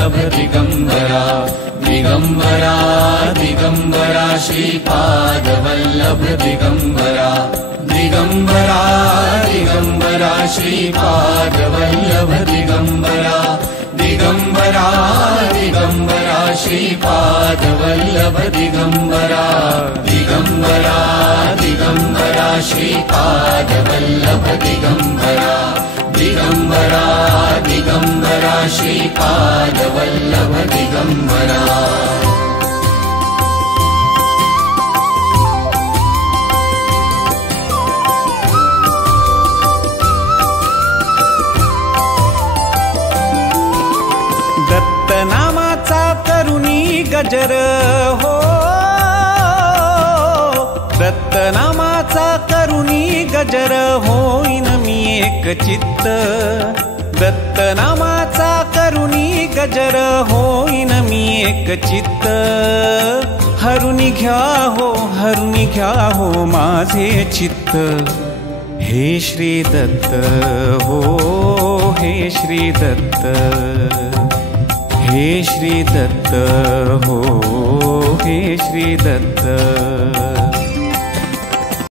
श्रीपादवल्लभ दिगंबरा दिगंबरा दिगंबरा श्रीपादवल्लभ दिगंबरा दिगंबरा दिगंबरा श्रीपादवल्लभ दिगंबरा दिगंबरा दिगंबरा श्रीपादवल्लभ दिगंबरा दिगंबरा दिगंबरा श्रीपादवल्लभ दिगंबरा दिगंबरा दिगंबरा श्रीपादवल्लभ दिगंबरा। दत्तनामाचा करुणी गजर हो, दत्तनामाचा करुणी गजर होईन मी एक चित्त, दत्तनामाचा करुणी गजर होईन मी एक चित्त। हरुनी घ्या हो माझे चित्त, हे श्री दत्त हो हे श्री दत्त, हे श्री दत्त हो हे श्री दत्त।